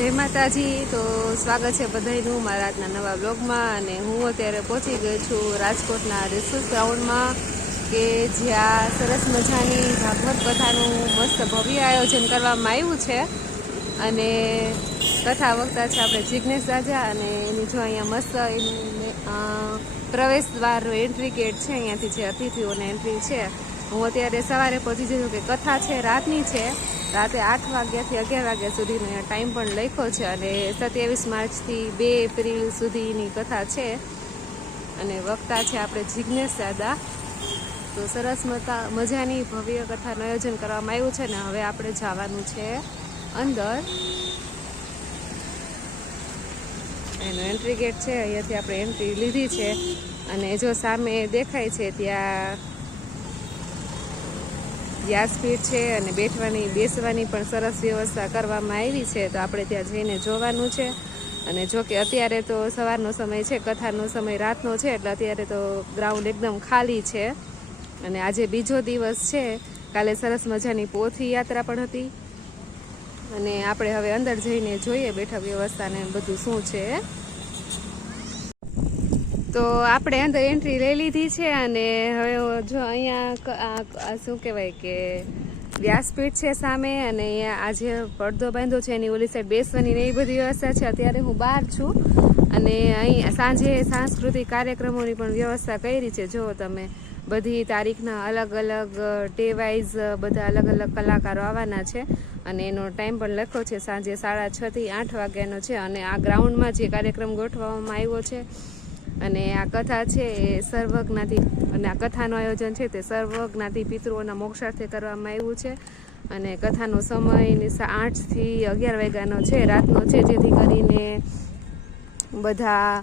જય માતાજી। તો સ્વાગત છે બધાયનું મારા આજના નવા બ્લોગમાં। અને હું અત્યારે પહોંચી ગઈ છું રાજકોટના રિસોર્સ ગ્રાઉન્ડમાં કે જ્યાં સરસ મજાની ભાગવત કથાનું મસ્ત ભવ્ય આયોજન કરવામાં આવ્યું છે। અને કથા વક્તા છે આપણે જિગ્નેશ રાજા। અને એની જો અહીંયા મસ્ત એનું પ્રવેશ દ્વાર એન્ટ્રી ગેટ છે, અહીંયાથી જે અતિથિઓને એન્ટ્રી છે। હું અત્યારે સવારે પહોંચી જઈશું કે કથા છે રાતની છે, રાતે 8 વાગ્યાથી 11 વાગ્યા સુધીનો ટાઈમ પણ લખ્યો છે। અને 27 માર્ચથી 2 એપ્રિલ સુધીની કથા છે અને વક્તા છે આપણે જિગ્નેશ દાદા। તો સરસ મજાની ભવ્ય કથાનું આયોજન કરવામાં આવ્યું છે ને હવે આપણે જવાનું છે અંદર। એનો એન્ટ્રી ગેટ છે, અહીંયાથી આપણે એન્ટ્રી લીધી છે અને જો સામે દેખાય છે ત્યાં વ્યાસપીઠ છે અને બેસવાની પણ સરસ વ્યવસ્થા કરવામાં આવી છે। તો આપણે ત્યાં જઈને જોવાનું છે। અને જો કે અત્યારે તો સવારનો સમય છે, કથાનો સમય રાતનો છે, એટલે અત્યારે તો ગ્રાઉન્ડ એકદમ ખાલી છે। અને આજે બીજો દિવસ છે, કાલે સરસ મજાની પોથી યાત્રા પણ હતી। અને આપણે હવે અંદર જઈને જોઈએ બેઠક વ્યવસ્થાને બધું શું છે। તો આપણે અંદર એન્ટ્રી લઈ લીધી છે અને હવે જો અહીંયા શું કહેવાય કે વ્યાસપીઠ છે સામે, અને અહીંયા આજે પડદો બાંધ્યો છે એની ઓલી સાઈડ બેસવાની ને એ બધી વ્યવસ્થા છે। અત્યારે હું બહાર છું અને અહીં સાંજે સાંસ્કૃતિક કાર્યક્રમોની પણ વ્યવસ્થા કરી છે। જો તમે બધી તારીખના અલગ અલગ ડે વાઇઝ બધા અલગ અલગ કલાકારો આવવાના છે અને એનો ટાઈમ પણ લખ્યો છે, સાંજે 6:30 થી 8 વાગ્યાનો છે। અને આ ગ્રાઉન્ડમાં જે કાર્યક્રમ ગોઠવવામાં આવ્યો છે અને આ કથા છે એ સર્વજ્ઞાતિ, અને આ કથાનું આયોજન છે તે સર્વજ્ઞાતિ પિતૃઓના મોક્ષાર્થે કરવામાં આવ્યું છે। અને કથાનો સમય 8 થી 11 વાગ્યાનો છે, રાતનો છે, જેથી કરીને બધા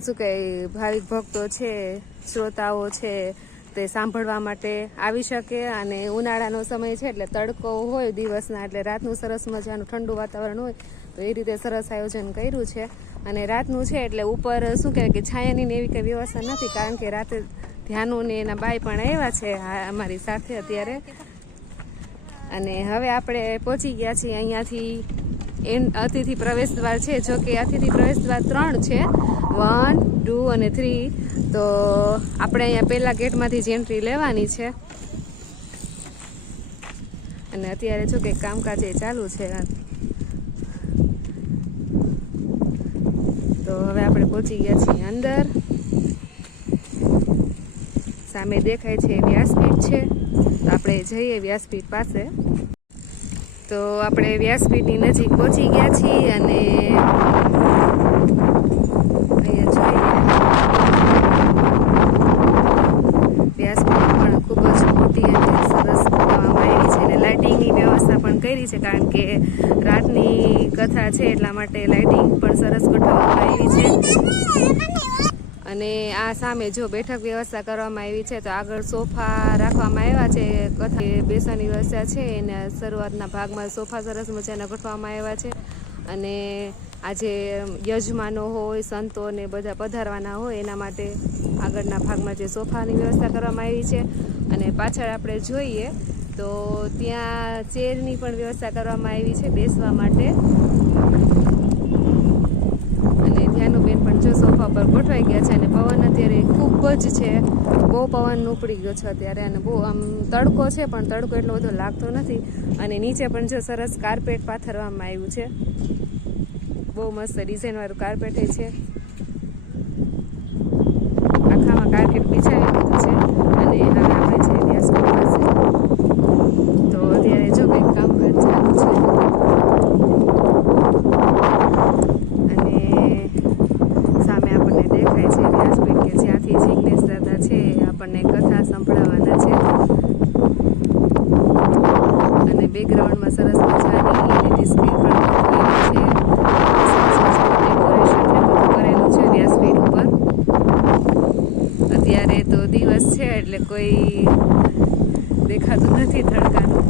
શું કહે ભાવિક ભક્તો છે, શ્રોતાઓ છે તે સાંભળવા માટે આવી શકે। અને ઉનાળાનો સમય છે એટલે તડકો હોય દિવસના, એટલે રાતનું સરસ મજાનું ઠંડુ વાતાવરણ હોય, તો એ રીતે સરસ આયોજન કર્યું છે। અને રાતનું છે એટલે ઉપર શું કહેવાય કે છાયાની ને એવી કંઈ વ્યવસ્થા નથી, કારણ કે રાતે ધ્યાનું ને એના બાઈ પણ આવ્યા છે અમારી સાથે અત્યારે। અને હવે આપણે પહોંચી ગયા છીએ અહીંયાથી અતિથિ પ્રવેશ દ્વાર છે। જો કે અતિથિ પ્રવેશ દ્વાર 3 છે, 1, 2 અને 3। તો આપણે અહીંયા પહેલા ગેટમાંથી જ એન્ટ્રી લેવાની છે અને અત્યારે જો કે કામકાજ એ ચાલુ છે। તો હવે આપણે પહોંચી ગયા છીએ અંદર। સામે દેખાય છે વ્યાસપીઠ છે, તો આપણે જઈએ વ્યાસપીઠ પાસે। તો આપણે વ્યાસપીઠની નજીક પહોંચી ગયા છીએ અને અહીંયા જોઈએ વ્યાસપીઠ પણ ખૂબ જ મોટી અને સરસ કરવામાં આવી છે અને લાઇટિંગની વ્યવસ્થા પણ કરી છે, કારણ કે રાતની કથા છે એટલા માટે લાઇટિંગ પણ સરસ ગોઠવવામાં આવી છે। અને આ સામે જો બેઠક વ્યવસ્થા કરવામાં આવી છે, તો આગળ સોફા રાખવામાં આવ્યા છે। કથા બેસવાની વ્યવસ્થા છે એને શરૂઆતના ભાગમાં સોફા સરસ મજાના ગોઠવવામાં આવ્યા છે। અને આજે યજમાનો હોય, સંતો ને બધા પધારવાના હોય એના માટે આગળના ભાગમાં જે સોફાની વ્યવસ્થા કરવામાં આવી છે। અને પાછળ આપણે જોઈએ તો ત્યાં ચેરની પણ વ્યવસ્થા કરવામાં આવી છે બેસવા માટે। અને ધ્યાનુબેન પણ જો સોફા પર ગોઠવાઈ ગયા છે। અને પવન અત્યારે ખૂબ જ છે, બહુ પવન ઉપડી ગયો છે અત્યારે, અને બહુ આમ તડકો છે પણ તડકો એટલો બધો લાગતો નથી। અને નીચે પણ જો સરસ કાર્પેટ પાથરવામાં આવ્યું છે, બહુ મસ્ત ડિઝાઇનવાળું કાર્પેટ છે, આખામાં કાર્પેટ બિછાવી દીધું છે। અને હવે આપણે છે વ્યાસપીઠ પાસે, તો અત્યારે જો કંઈક કામકાજ ચાલુ છે। અને સામે આપણને દેખાય છે વ્યાસપીઠ કે જ્યાંથી જિગ્નેશ દાદા છે આપણને કથા સંભળાવવાના છે। અને બેકગ્રાઉન્ડમાં સરસ મજાની LED સ્ક્રીન પણ ગોઠવેલી છે, સરસ મજાનું ડેકોરેશન ને બધું કરેલું છે વ્યાસપીઠ ઉપર। અત્યારે તો દિવસ છે એટલે કોઈ દેખાતું નથી તડકાનું,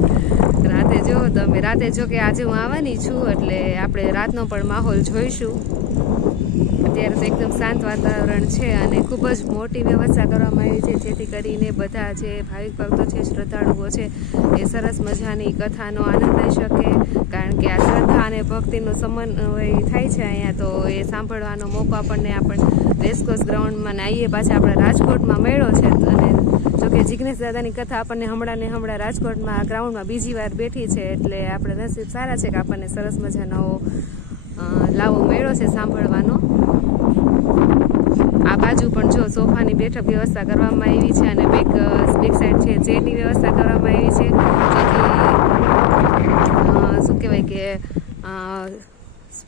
રાતે જો તમે રાતે રાતે જો કે આજે હું આવવાની છું એટલે આપણે રાતનો પણ માહોલ જોઈશું. અત્યારે તો એકદમ શાંત વાતાવરણ છે અને ખૂબ જ મોટી વ્યવસ્થા કરવામાં આવી છે, જેથી કરીને બધા જે ભાવિક ભક્તો છે, શ્રદ્ધાળુઓ છે, એ સરસ મજાની કથાનો આનંદ લઈ શકે. કારણ કે આ શ્રદ્ધા અને ભક્તિનો સમન્વય થાય છે અહીંયા, તો એ સાંભળવાનો મોકો આપણને રેસકોર્સ ગ્રાઉન્ડમાં ને આવીએ પાછા આપણા રાજકોટમાં મળ્યો છે. અને જોકે જિગ્નેશ દાદાની કથા આપણને હમણાં રાજકોટમાં ગ્રાઉન્ડમાં બીજી વાર બેઠી છે, એટલે આપણે નસીબ સારા છે કે આપણને સરસ મજાનો લાવો મળ્યો છે સાંભળવાનો. આ બાજુ પણ જો સોફાની બેઠક વ્યવસ્થા કરવામાં આવી છે અને બેક સાઈડ છે ચેરની વ્યવસ્થા કરવામાં આવી છે, જેથી શું કહેવાય કે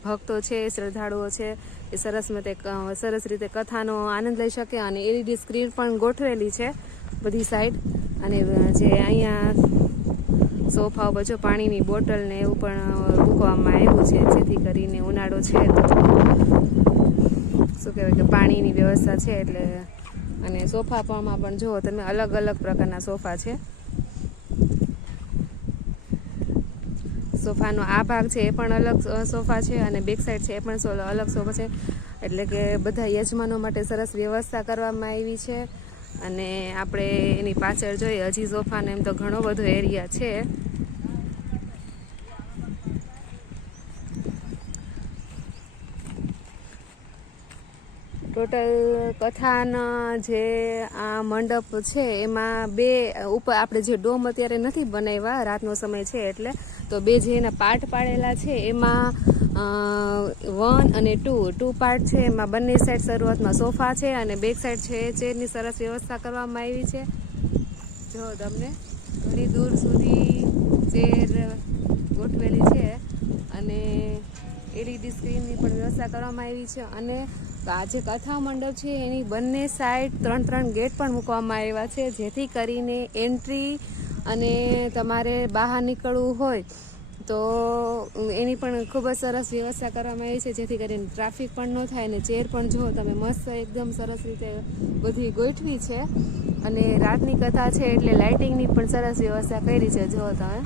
ભક્તો છે, શ્રદ્ધાળુઓ છે, એ સરસ રીતે કથાનો આનંદ લઈ શકે. અને LED સ્ક્રીન પણ ગોઠવેલી છે બધી સાઈડ. અને જે અહીંયા સોફા ઉપર જો પાણીની બોટલ ને એવું પણ મૂકવામાં આવ્યું છે, જેથી કરીને ઉનાળો છે તો શું કહેવાય કે પાણીની વ્યવસ્થા છે એટલે. અને સોફા પણ જુઓ તમે, અલગ અલગ પ્રકારના સોફા છે. સોફાનો આ ભાગ છે એ પણ અલગ સોફા છે અને બેક સાઈડ છે એ પણ અલગ સોફા છે. એટલે કે બધા યજમાનો માટે સરસ વ્યવસ્થા કરવામાં આવી છે. અને આપણે એની પાછળ જોઈએ હજી સોફાનો એમ તો ઘણો બધો એરિયા છે. ટોટલ કથાના જે આ મંડપ છે એમાં બે ઉપર આપણે જે ડોમ અત્યારે નથી બનાવ્યા, રાતનો સમય છે એટલે, તો બે જે એના પાર્ટ પાડેલા છે એમાં 1 અને 2 પાર્ટ છે. એમાં બંને સાઈડ શરૂઆતમાં સોફા છે અને બેક સાઈડ છે ચેરની સરસ વ્યવસ્થા કરવામાં આવી છે. જો તમને ઘણી દૂર સુધી ચેર ગોઠવેલી છે અને LED સ્ક્રીનની પણ વ્યવસ્થા કરવામાં આવી છે. અને આ જે કથા મંડપ છે એની બંને સાઈડ 3 ગેટ પણ મૂકવામાં આવ્યા છે, જેથી કરીને એન્ટ્રી અને તમારે બહાર નીકળવું હોય તો એની પણ ખૂબ જ સરસ વ્યવસ્થા કરવામાં આવી છે, જેથી કરીને ટ્રાફિક પણ ન થાય. અને ચેર પણ જુઓ તમે મસ્ત એકદમ સરસ રીતે બધી ગોઠવી છે. અને રાતની કથા છે એટલે લાઇટિંગની પણ સરસ વ્યવસ્થા કરી છે. જુઓ તમે,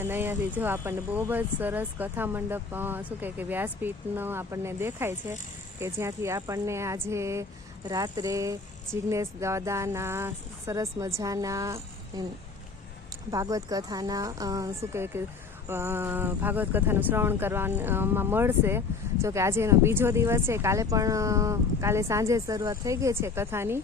અને અહીંયાથી જો આપણને બહુ જ સરસ કથા મંડપ શું કહે કે વ્યાસપીઠનો આપણને દેખાય છે, કે જ્યાંથી આપણને આજે રાત્રે જિગ્નેશ દાદાના સરસ મજાના ભાગવત કથાના શું કહે કે ભાગવત કથાનું શ્રવણ કરવામાં મળશે. જોકે આજે એનો બીજો દિવસ છે, કાલે સાંજે શરૂઆત થઈ ગઈ છે કથાની.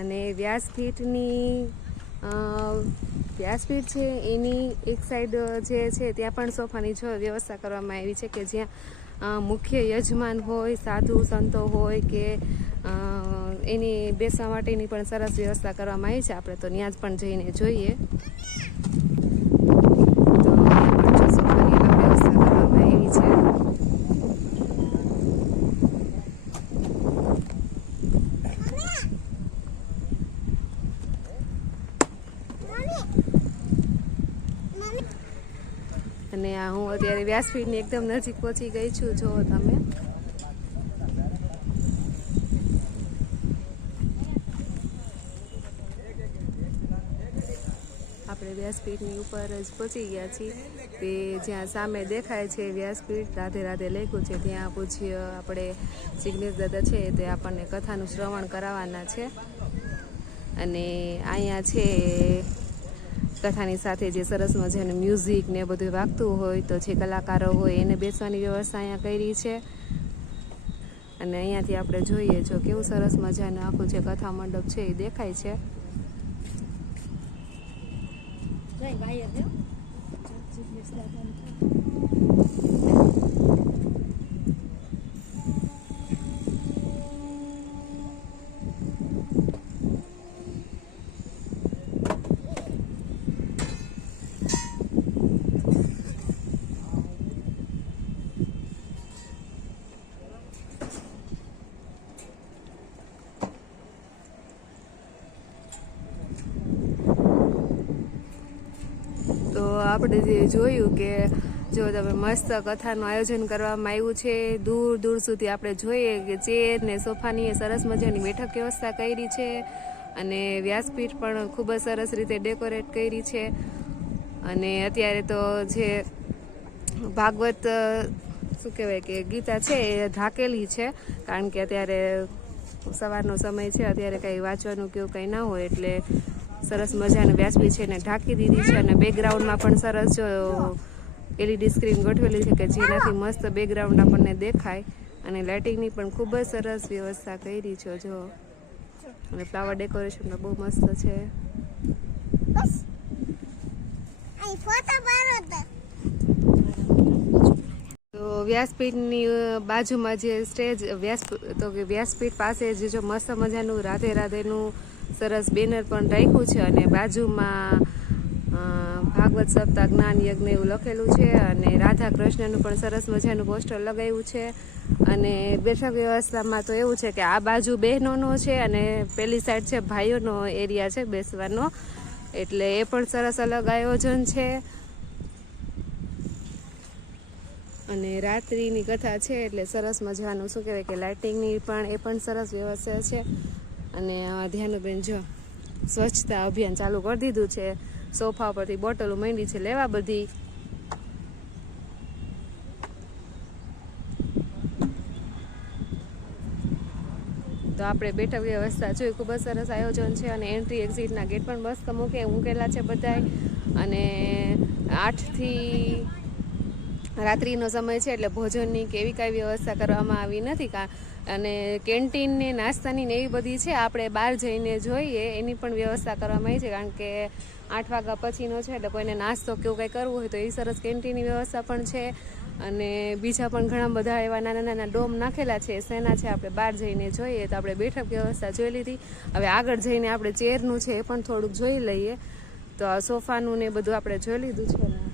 અને વ્યાસપીઠ છે એની એક સાઈડ જે છે ત્યાં પણ સોફાની જો વ્યવસ્થા કરવામાં આવી છે, કે જ્યાં મુખ્ય યજમાન હોય, સાધુ સંતો હોય કે એની બેસવા માટેની પણ સરસ વ્યવસ્થા કરવામાં આવી છે. આપણે તો ત્યાં જ પણ જઈને જોઈએ તો સોફાની વ્યવસ્થા કરવામાં આવી છે. અને હું અત્યારે વ્યાસપીઠની એકદમ નજીક પહોંચી ગઈ છું. જો તમે, આપણે વ્યાસપીઠની ઉપર જ પહોંચી ગયા છીએ. તે જ્યાં સામે દેખાય છે વ્યાસપીઠ, રાધે રાધે લખ્યું છે, ત્યાં પૂછ્ય આપણે જિગ્નેશ દાદા છે તે આપણને કથાનું શ્રવણ કરાવવાના છે. અને અહીંયા છે કથાની સાથે જે સરસ મજાનું મ્યુઝિક ને બધું વાગતું હોય, તો જે કલાકારો હોય એને બેસવાની વ્યવસ્થા અહીંયા કરી છે. અને અહીંયાથી આપણે જોઈએ જો કેવું સરસ મજાનું આખું જે કથા મંડપ છે એ દેખાય છે. આપણે જે જોયું કે જો તમે મસ્ત કથાનું આયોજન કરવામાં આવ્યું છે, દૂર દૂર સુધી આપણે જોઈએ કે ચેર ને સોફાની સરસ મજાની બેઠક વ્યવસ્થા કરી છે અને વ્યાસપીઠ પણ ખૂબ જ સરસ રીતે ડેકોરેટ કરી છે. અને અત્યારે તો જે ભાગવત શું કહેવાય કે ગીતા છે એ ઢાંકેલી છે, કારણ કે અત્યારે સવારનો સમય છે, અત્યારે કંઈ વાંચવાનું કે એવું કંઈ ના હોય એટલે સરસ મજાનું વ્યાસપીઠ છે એને ઢાંકી દીધી છે. અને બેકગ્રાઉન્ડમાં પણ સરસ જો LED સ્ક્રીન ગોઠવેલી છે કે જેનાથી મસ્ત બેકગ્રાઉન્ડ આપણને દેખાય. અને લાઇટિંગની પણ ખૂબ જ સરસ વ્યવસ્થા કરી છે જો, અને ફ્લાવર ડેકોરેશન બહુ મસ્ત છે. તો વ્યાસપીઠની બાજુમાં જે સ્ટેજ વ્યાસપીઠ પાસે જ જો મસ્ત મજાનું રાધે રાધેનું સરસ બેનર પણ રાખ્યું છે અને બાજુમાં ભાગવત સપ્તાહ જ્ઞાન યજ્ઞ એવું લખેલું છે અને રાધા કૃષ્ણનું પણ સરસ મજાનું પોસ્ટર લગાવ્યું છે. અને બેઠક વ્યવસ્થામાં તો એવું છે કે આ બાજુ બહેનોનો છે અને પેલી સાઈડ છે ભાઈઓનો એરિયા છે બેસવાનો, એટલે એ પણ સરસ અલગ આયોજન છે. અને રાત્રિની કથા છે એટલે સરસ મજાનું શું કહેવાય કે લાઇટિંગની પણ એ પણ સરસ વ્યવસ્થા છે. અને ધ્યાનુબેન જો સ્વચ્છતા અભિયાન ચાલુ કરી દીધું છે, સોફા પરથી બોટલો માંડી છે લેવા બધી. તો આપણે બેઠક વ્યવસ્થા જોઈ, ખૂબ જ સરસ આયોજન છે અને એન્ટ્રી એક્ઝિટના ગેટ પણ મસ્ત મૂકેલા છે બધાય. અને 8 થી રાત્રિનો સમય છે એટલે ભોજનની કે એવી કાંઈ વ્યવસ્થા કરવામાં આવી નથી. અને કેન્ટીન ને નાસ્તાની ને એવી બધી છે, આપણે બહાર જઈને જોઈએ એની પણ વ્યવસ્થા કરવામાં આવી છે, કારણ કે 8 વાગ્યા પછીનો છે એટલે કોઈને નાસ્તો કે એવું કંઈ કરવું હોય તો એવી સરસ કેન્ટીનની વ્યવસ્થા પણ છે. અને બીજા પણ ઘણા બધા એવા નાના નાના ડોમ નાખેલા છે, શેના છે આપણે બહાર જઈને જોઈએ. તો આપણે બેઠક વ્યવસ્થા જોઈ લીધી, હવે આગળ જઈને આપણે ચેરનું છે એ પણ થોડુંક જોઈ લઈએ. તો સોફાનું ને બધું આપણે જોઈ લીધું છે.